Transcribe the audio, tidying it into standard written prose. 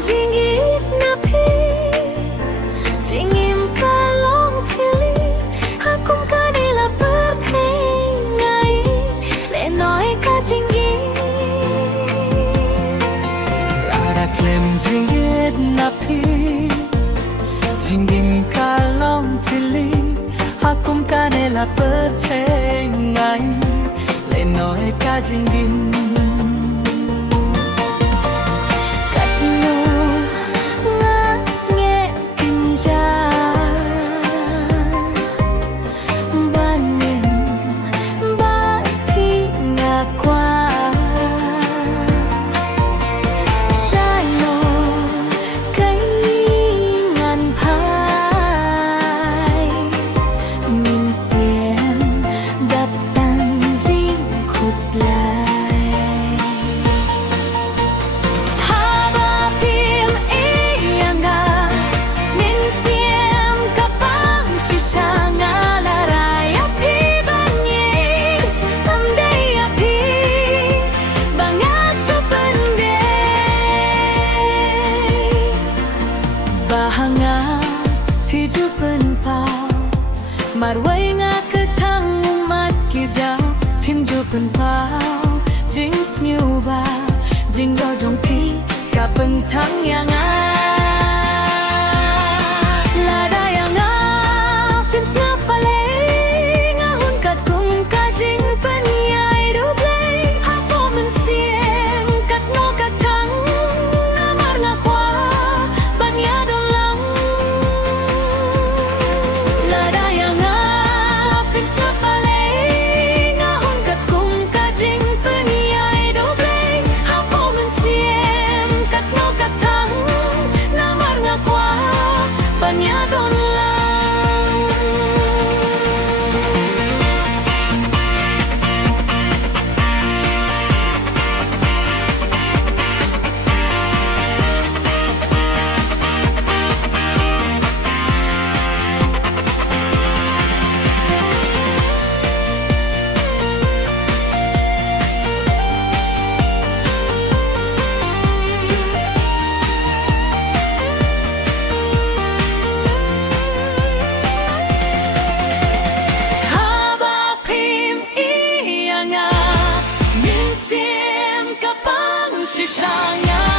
Jingit na pi Jingim ka long theli Hakum kanila perthengai Le nói ka jingit Lada klem jingit na pi Jingim ka long theli Hakum kanila perthengai Le nói ka jingim Bahanga Fiju penpau Marwai nga ketang umat kijau Pinju penpau Jing sniu ba Jing do jong pi Ka pentang yang Lada yang Pim snap pale Ngahun kat kum ka jing penyai dublai Hapo mensiem Kat no kat tang Namar ngakwa Banya dolang Lada yang Pim snap pale Ngahun kat kum ka jing penyai dublai Hapo mensiem Kat no kat tang Namar ngakwa Banya dolang Sisanya